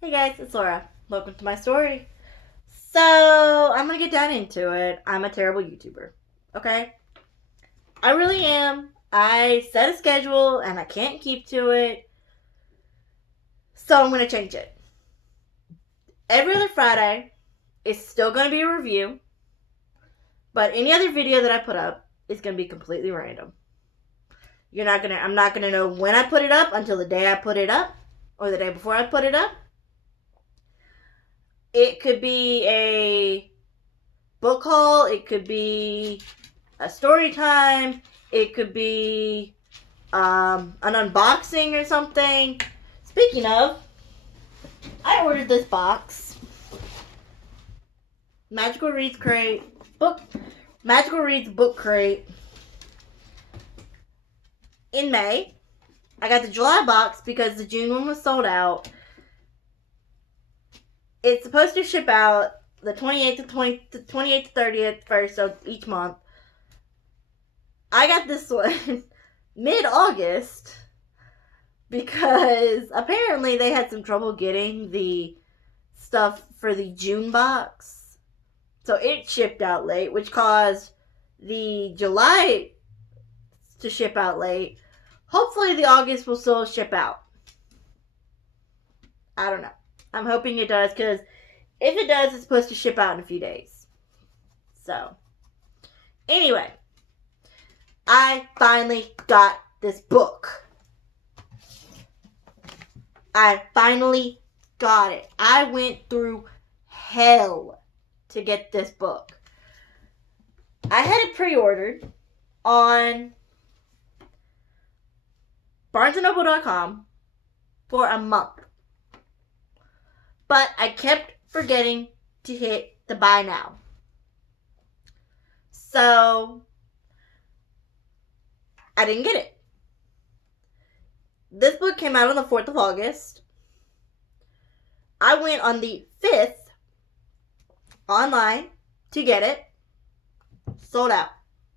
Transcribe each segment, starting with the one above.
Hey guys, it's Laura. Welcome to my story. So, I'm gonna get down into it. I'm a terrible YouTuber. Okay? I really am. I set a schedule and I can't keep to it. So, I'm gonna change it. Every other Friday is still gonna be a review, but any other video that I put up is gonna be completely random. I'm not gonna know when I put it up until the day I put it up or the day before I put it up. It could be a book haul, it could be a story time, it could be an unboxing or something. Speaking of, I ordered this box. Magical Reads book crate in May. I got the July box because the June one was sold out. It's supposed to ship out the 28th to 30th first of each month. I got this one mid-August because apparently they had some trouble getting the stuff for the June box. So it shipped out late, which caused the July to ship out late. Hopefully the August will still ship out. I don't know. I'm hoping it does because if it does, it's supposed to ship out in a few days. So, anyway, I finally got this book. I finally got it. I went through hell to get this book. I had it pre-ordered on barnesandnoble.com for a month. But I kept forgetting to hit the buy now. So, I didn't get it. This book came out on the 4th of August. I went on the 5th online to get it. Sold out.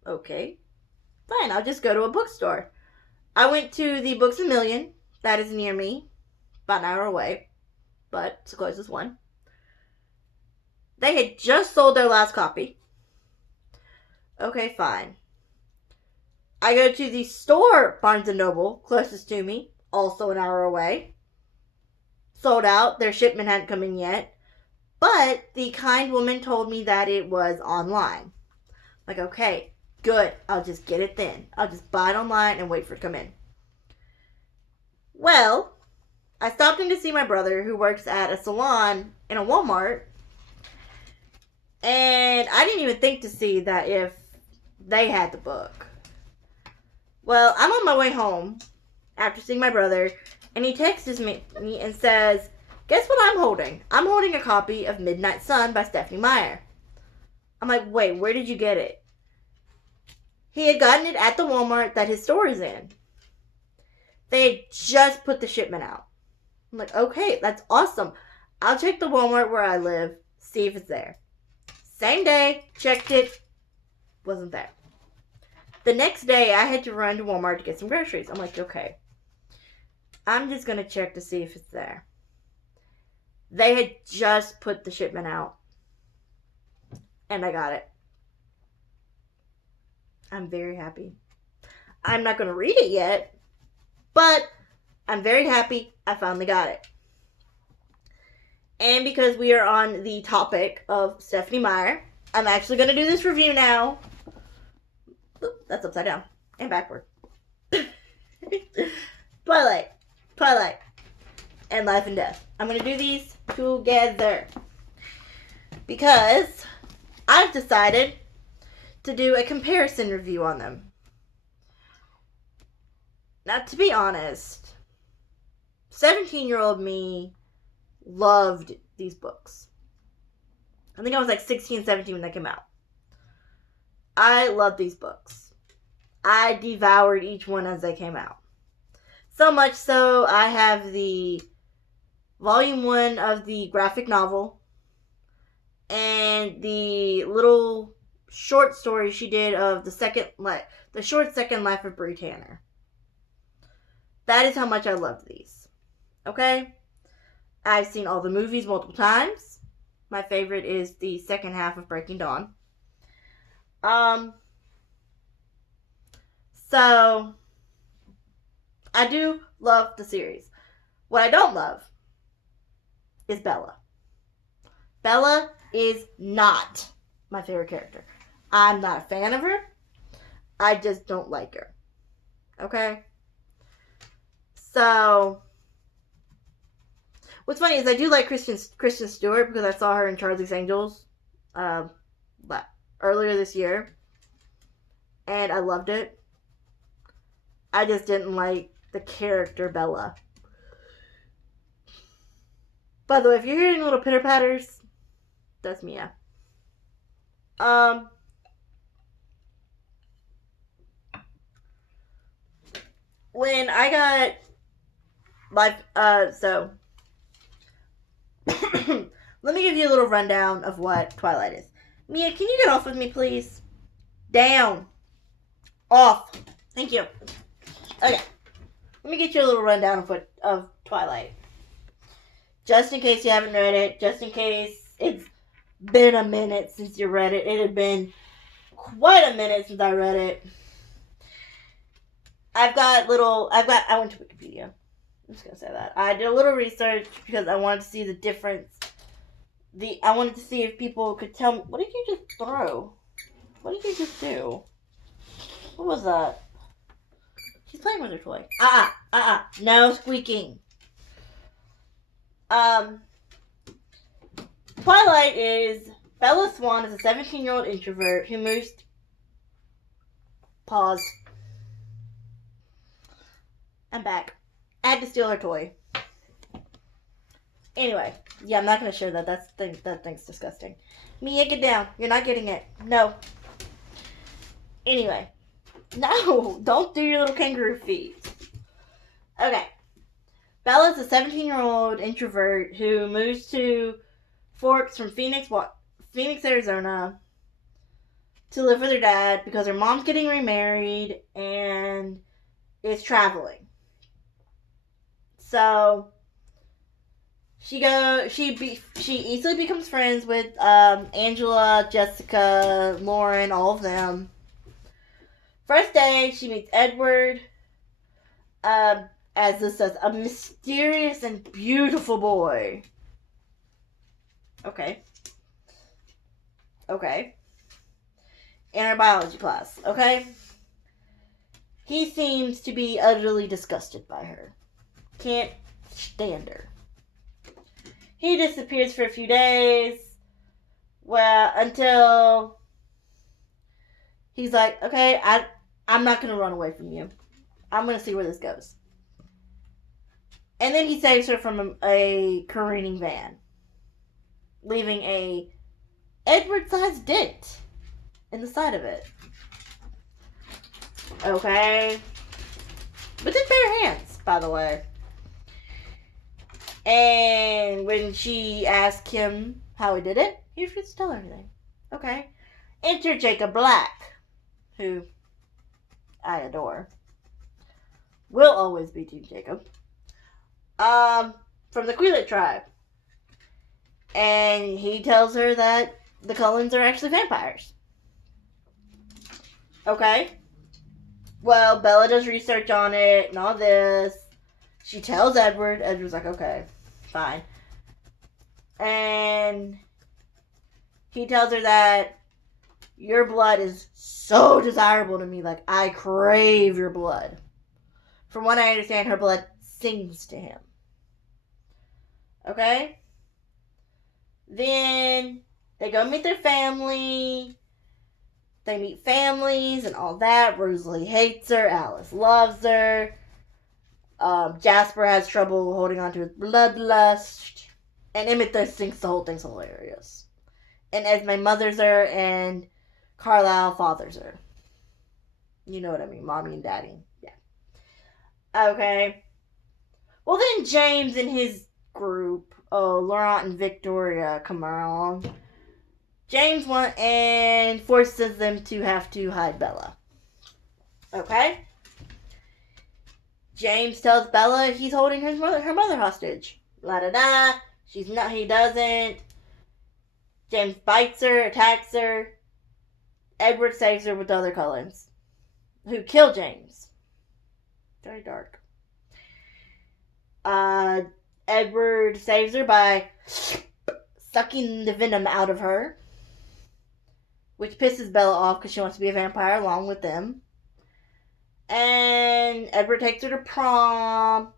Okay. Fine, I'll just go to a bookstore. I went to the Books A Million. That is near me. About an hour away. But it's the closest one. They had just sold their last copy. Okay, fine. I go to the store, Barnes & Noble, closest to me, also an hour away. Sold out. Their shipment hadn't come in yet. But the kind woman told me that it was online. Like, okay, good. I'll just get it then. I'll just buy it online and wait for it to come in. Well, I stopped in to see my brother who works at a salon in a Walmart. And I didn't even think to see that if they had the book. Well, I'm on my way home after seeing my brother, and he texts me and says, guess what I'm holding? I'm holding a copy of Midnight Sun by Stephanie Meyer. I'm like, wait, where did you get it? He had gotten it at the Walmart that his store is in. They had just put the shipment out. I'm like, okay, that's awesome. I'll check the Walmart where I live, see if it's there. Same day, checked it, wasn't there. The next day, I had to run to Walmart to get some groceries. I'm like, okay, I'm just going to check to see if it's there. They had just put the shipment out, and I got it. I'm very happy. I'm not going to read it yet, but I'm very happy I finally got it. And because we are on the topic of Stephanie Meyer, I'm actually going to do this review now. Oop, that's upside down and backward. Twilight, and Life and Death. I'm going to do these together because I've decided to do a comparison review on them. Now, to be honest, 17-year-old me loved these books. I think I was like 16, 17 when they came out. I loved these books. I devoured each one as they came out. So much so, I have the volume 1 of the graphic novel and the little short story she did of the short second life of Bree Tanner. That is how much I love these. Okay? I've seen all the movies multiple times. My favorite is the second half of Breaking Dawn. So I do love the series. What I don't love is Bella. Bella is not my favorite character. I'm not a fan of her. I just don't like her. Okay? So, what's funny is I do like Kristen Stewart because I saw her in Charlie's Angels earlier this year. And I loved it. I just didn't like the character Bella. By the way, if you're hearing little pitter patters, that's Mia. When I got so let me give you a little rundown of what Twilight is. Mia, can you get off with me, please? Down. Off. Thank you. Okay. Let me get you a little rundown of Twilight. Just in case you haven't read it, just in case it's been a minute since you read it. It had been quite a minute since I read it. I went to Wikipedia. I'm just going to say that. I did a little research because I wanted to see the difference. I wanted to see if people could tell me. What did you just throw? What did you just do? What was that? She's playing with her toy. No squeaking. Twilight is Bella Swan is a 17-year-old introvert who moves. Pause. I'm back. I had to steal her toy. Anyway, yeah, I'm not gonna share that. That thing's disgusting. Mia, get down. You're not getting it. No. Anyway. No, don't do your little kangaroo feet. Okay. Bella's a 17-year-old introvert who moves to Forks from Phoenix, Arizona to live with her dad because her mom's getting remarried and is traveling. So she easily becomes friends with Angela, Jessica, Lauren, all of them. First day, she meets Edward, as this says, a mysterious and beautiful boy. Okay. In our biology class, okay? He seems to be utterly disgusted by her. Can't stand her. He disappears for a few days. Well, until he's like, okay, I'm not going to run away from you. I'm going to see where this goes. And then he saves her from a careening van, leaving a Edward-sized dent in the side of it. Okay. With his bare hands, by the way. And when she asked him how he did it, he refused to tell her anything. Okay. Enter Jacob Black, who I adore. Will always be Team Jacob. From the Queelet tribe. And he tells her that the Cullens are actually vampires. Okay. Well, Bella does research on it and all this. She tells Edward. Edward's like, okay, fine. And he tells her that your blood is so desirable to me. Like, I crave your blood. From what I understand, her blood sings to him. Okay? Then they go meet their family. They meet families and all that. Rosalie hates her. Alice loves her. Jasper has trouble holding on to his bloodlust. And Amethyst thinks the whole thing's hilarious. And Esme mothers her, and Carlisle fathers her. You know what I mean. Mommy and daddy. Yeah. Okay. Well, then James and his group, Laurent and Victoria, come along. James wants and forces them to have to hide Bella. Okay? James tells Bella he's holding her mother hostage. La da da. She's not. He doesn't. James bites her, attacks her. Edward saves her with the other Cullens, who kill James. Very dark. Edward saves her by sucking the venom out of her, which pisses Bella off because she wants to be a vampire along with them. And Edward takes her to prom.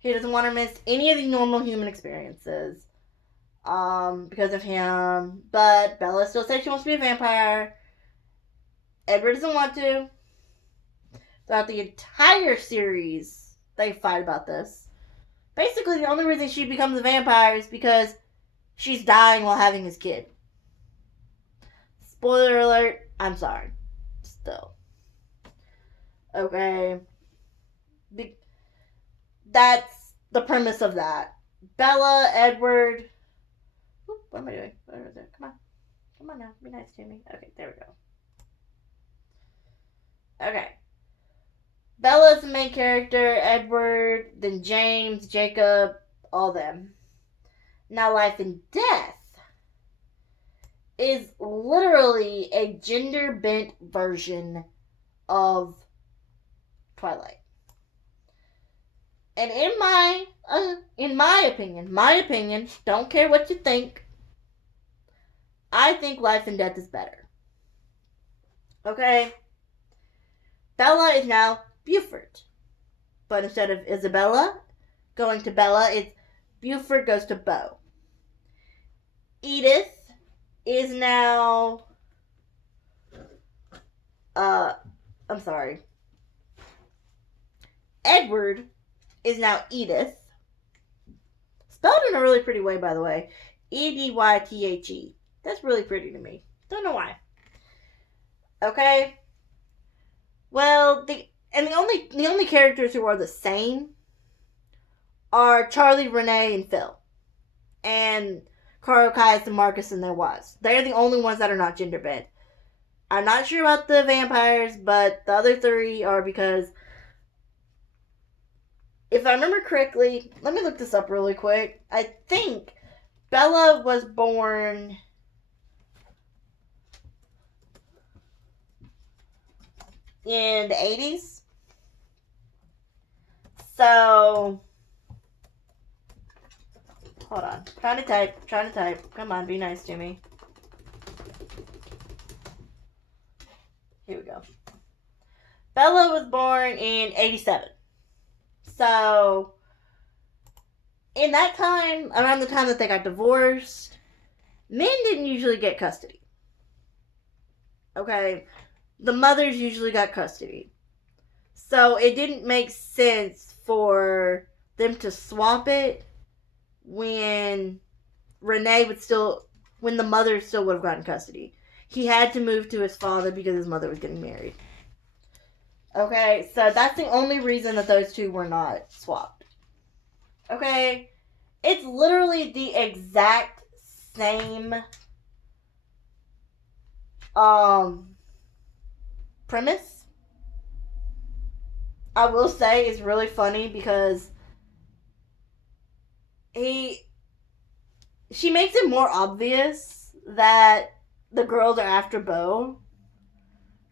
He doesn't want to miss any of the normal human experiences because of him. But Bella still says she wants to be a vampire. Edward doesn't want to. Throughout the entire series, they fight about this. Basically, the only reason she becomes a vampire is because she's dying while having his kid. Spoiler alert, I'm sorry. Still. Okay. That's the premise of that. Bella, Edward. What am I doing? Come on. Come on now. Be nice to me. Okay, there we go. Okay. Bella's the main character, Edward, then James, Jacob, all them. Now, Life and Death is literally a gender-bent version of Twilight. And in my opinion, don't care what you think, I think Life and Death is better. Okay? Bella is now Buford. But instead of Isabella going to Bella, it's Buford goes to Beau. Edith is now I'm sorry. Edward is now Edith. Spelled in a really pretty way, by the way. Edythe. That's really pretty to me. Don't know why. Okay. Well, the only characters who are the same are Charlie, Renee, and Phil. And Carl, Caius, and Marcus and their wives. They're the only ones that are not gender bent. I'm not sure about the vampires, but the other three are because, if I remember correctly, let me look this up really quick. I think Bella was born in the 80s. So, hold on. Trying to type. Come on, be nice to me. Here we go. Bella was born in 87. So, in that time, around the time that they got divorced, men didn't usually get custody. Okay? The mothers usually got custody. So, it didn't make sense for them to swap it when when the mother still would have gotten custody. He had to move to his father because his mother was getting married. Okay, so that's the only reason that those two were not swapped. Okay, it's literally the exact same premise. I will say it's really funny because she makes it more obvious that the girls are after Beau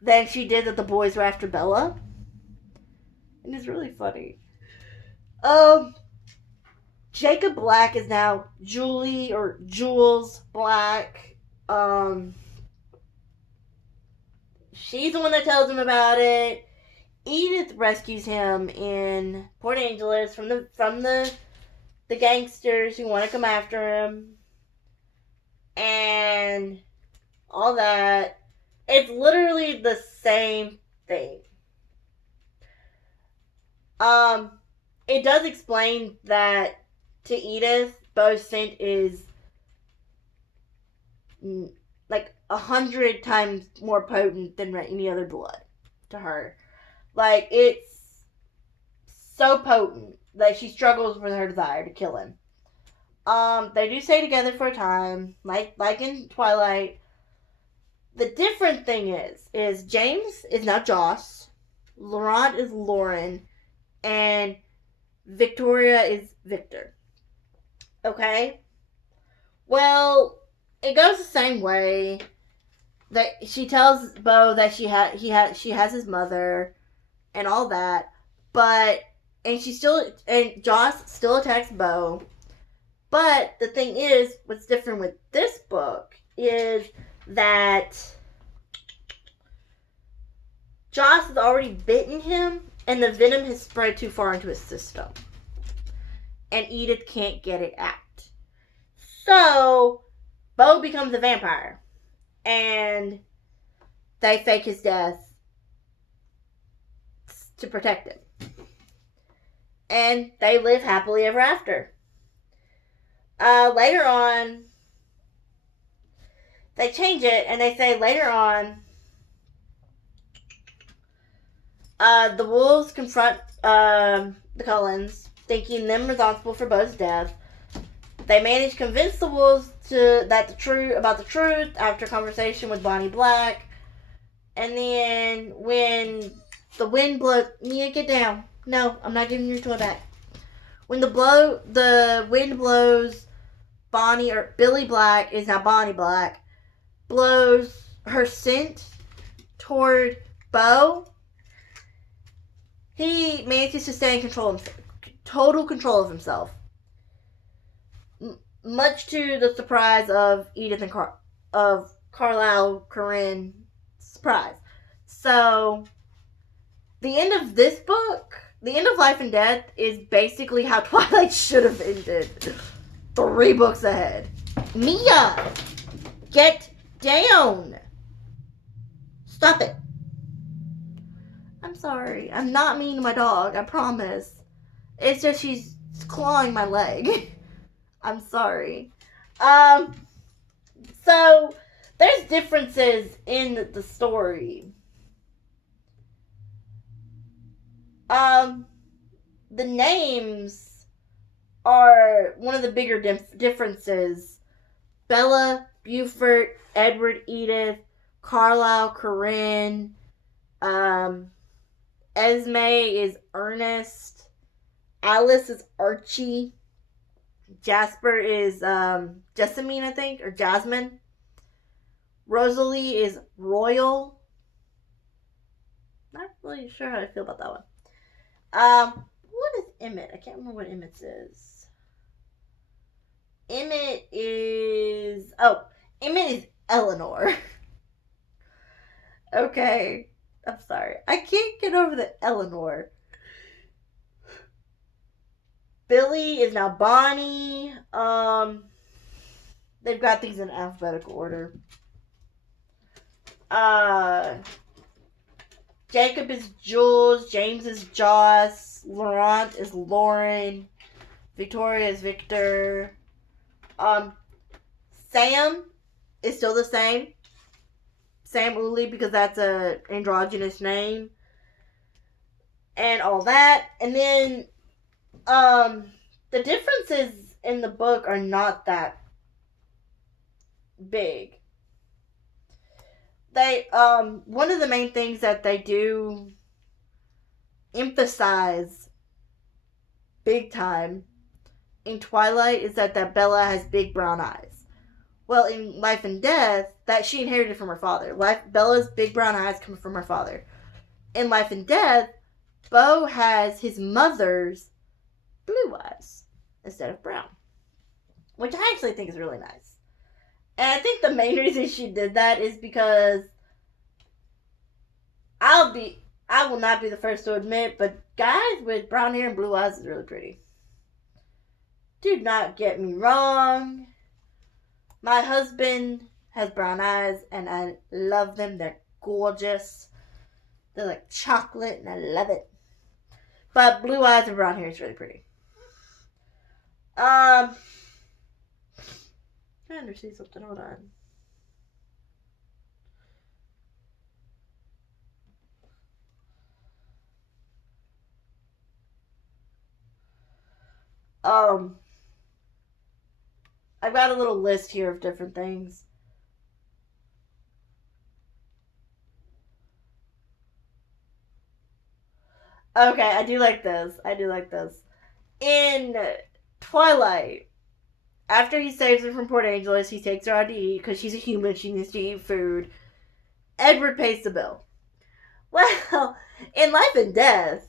than she did that the boys were after Bella. And it's really funny. Jacob Black is now Julie or Jules Black. She's the one that tells him about it. Edith rescues him in Port Angeles from the gangsters who want to come after him. And all that. It's literally the same thing. It does explain that to Edith, Beau's scent is like 100 times more potent than any other blood to her. Like, it's so potent that she struggles with her desire to kill him. They do stay together for a time, like in Twilight. The different thing is James is now Joss, Laurent is Lauren, and Victoria is Victor. Okay? Well, it goes the same way. That she tells Bo that she has his mother and all that, but and Joss still attacks Bo. But the thing is, what's different with this book is that Joss has already bitten him, and the venom has spread too far into his system, and Edith can't get it out. So Bo becomes a vampire, and they fake his death to protect him. And they live happily ever after. Later on, they change it and they say later on, the wolves confront the Cullens, thinking them responsible for Bo's death. They manage to convince the wolves about the truth after a conversation with Bonnie Black. And then when the wind blows, Mia, get down. No, I'm not giving your toy back. When the wind blows, Billy Black is now Bonnie Black, blows her scent toward Bo. He manages to stay in total control of himself, much to the surprise of Edith and Carlisle Corinne's surprise. So, the end of this book, the end of Life and Death, is basically how Twilight should have ended 3 books ahead. Mia, get down. Stop it. I'm sorry. I'm not mean to my dog, I promise. It's just she's clawing my leg. I'm sorry. So, there's differences in the story. The names are one of the bigger differences. Bella, Buford, Edward, Edith, Carlisle, Corinne, Esme is Ernest, Alice is Archie, Jasper is Jessamine, I think, or Jasmine. Rosalie is Royal. Not really sure how I feel about that one. What is Emmett? I can't remember what Emmett's is. Emmett is Eleanor. Okay. I'm sorry. I can't get over the Eleanor. Billy is now Bonnie. They've got these in alphabetical order. Jacob is Jules, James is Joss, Laurent is Lauren, Victoria is Victor. Sam is still the same. Sam Uli, because that's a androgynous name. And all that. And then, the differences in the book are not that big. One of the main things that they do emphasize big time in Twilight is that Bella has big brown eyes. Well, in Life and Death, that she inherited from her father. Bella's big brown eyes come from her father. In Life and Death, Bo has his mother's blue eyes instead of brown, which I actually think is really nice. And I think the main reason she did that is because I will not be the first to admit, but guys with brown hair and blue eyes is really pretty. Do not get me wrong. My husband has brown eyes and I love them. They're gorgeous. They're like chocolate and I love it. But blue eyes and brown hair is really pretty. I'm trying to see something. Hold on. I've got a little list here of different things. Okay, I do like this. In Twilight, after he saves her from Port Angeles, he takes her out to eat because she's a human. She needs to eat food. Edward pays the bill. Well, in Life and Death,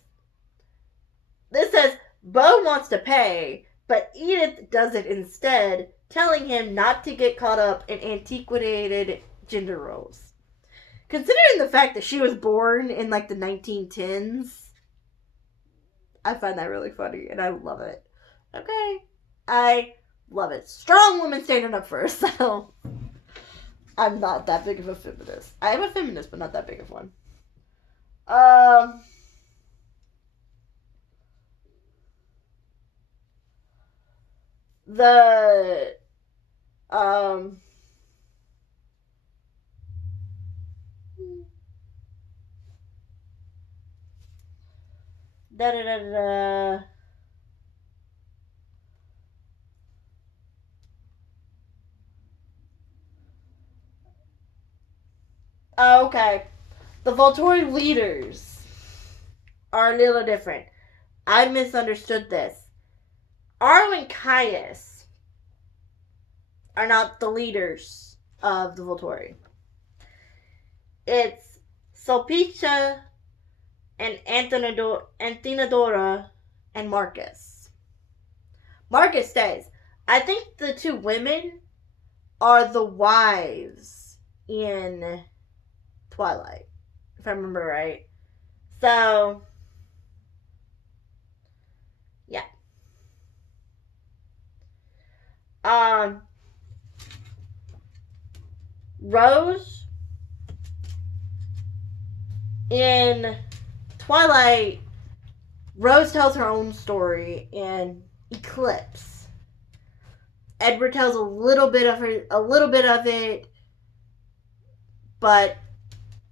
this says Bo wants to pay, but Edith does it instead, telling him not to get caught up in antiquated gender roles. Considering the fact that she was born in like the 1910s, I find that really funny and I love it. Okay. I love it. Strong women standing up for herself. I'm not that big of a feminist. I am a feminist, but not that big of one. The da da da da. Okay. The Volturi leaders are a little different. I misunderstood this. Arlo and Caius are not the leaders of the Volturi. It's Sulpicia and Anthinadora and Marcus. Marcus stays. I think the two women are the wives in Twilight, if I remember right. So, yeah. Rose in Twilight, Rose tells her own story in Eclipse. Edward tells a little bit of it, but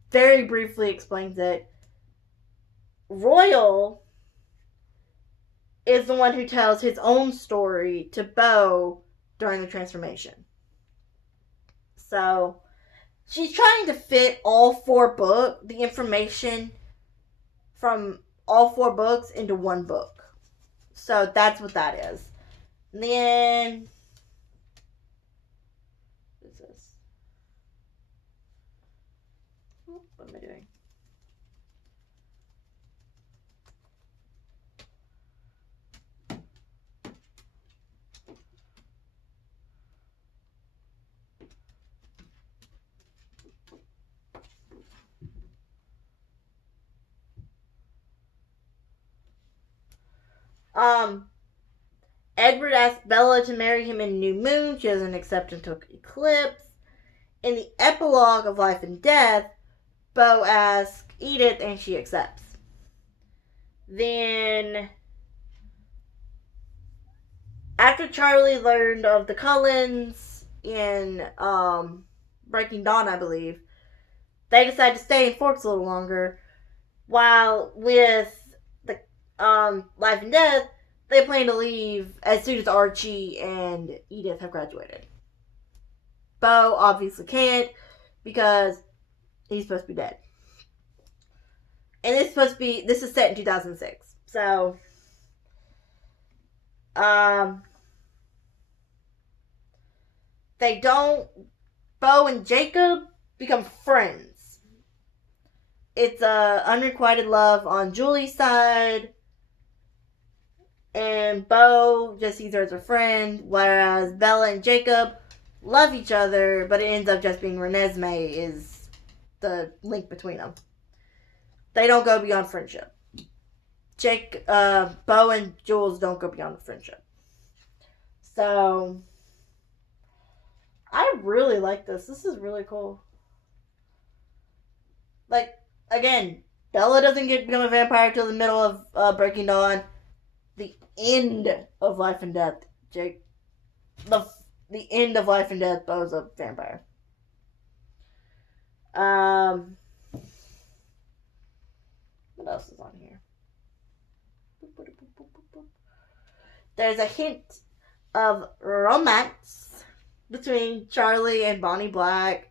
very briefly explains it. Royal is the one who tells his own story to Bo during the transformation. So, she's trying to fit the information from all 4 books into one book. So, that's what that is. And then, what is this? What am I doing? Edward asks Bella to marry him in New Moon. She doesn't accept until Eclipse. In the epilogue of Life and Death, Bo asks Edith and she accepts. Then, after Charlie learned of the Cullens in Breaking Dawn, I believe, they decide to stay in Forks a little longer. While with the Life and Death, they plan to leave as soon as Archie and Edith have graduated. Bo obviously can't because he's supposed to be dead. And this is set in 2006. So, Bo and Jacob become friends. It's unrequited love on Julie's side. And Bo just sees her as a friend, whereas Bella and Jacob love each other, but it ends up just being Renesmee is the link between them. They don't go beyond friendship. Bo and Jules don't go beyond friendship. So, I really like this. This is really cool. Like, again, Bella doesn't become a vampire till the middle of Breaking Dawn. The end of Life and Death, Jake. The end of Life and Death, Bo's a vampire. What else is on here? There's a hint of romance between Charlie and Bonnie Black.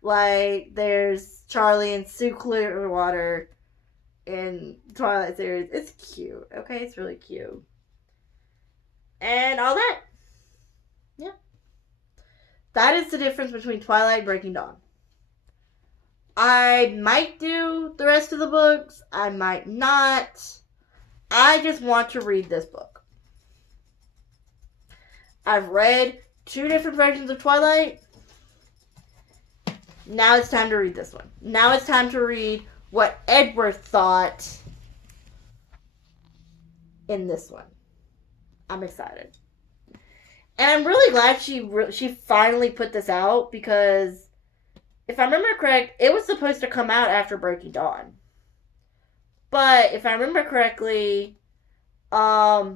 Like, there's Charlie and Sue Clearwater in Twilight series. It's cute, okay? It's really cute. And all that. Yeah. that is the difference between Twilight and Breaking Dawn. I might do the rest of the books. I might not. I just want to read this book. I've read 2 different versions of Twilight. Now it's time to read this one. Now it's time to read what Edward thought in this one. I'm excited. And I'm really glad she finally put this out, because if I remember correct, it was supposed to come out after Breaking Dawn. But if I remember correctly, I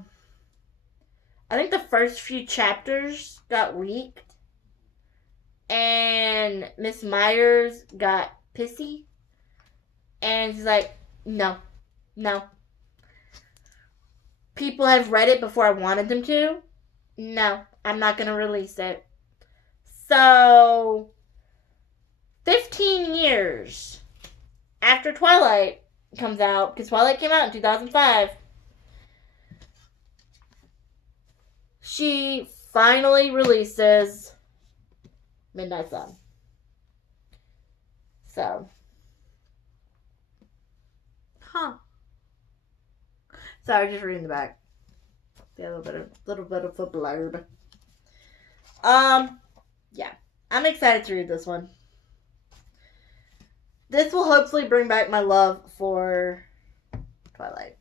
think the first few chapters got leaked. And Miss Myers got pissy. And she's like, no. People have read it before I wanted them to. No, I'm not going to release it. So, 15 years after Twilight comes out, because Twilight came out in 2005, she finally releases Midnight Sun. So, sorry, just reading the back. Yeah, a little bit of a blurb. Yeah, I'm excited to read this one. This will hopefully bring back my love for Twilight.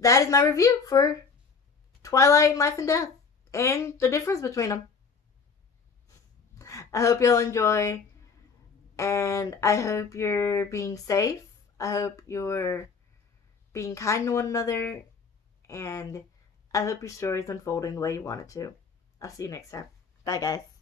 That is my review for Twilight and Life and Death, and the difference between them. I hope y'all enjoy, and I hope you're being safe. I hope you're being kind to one another, and I hope your story is unfolding the way you want it to. I'll see you next time. Bye, guys.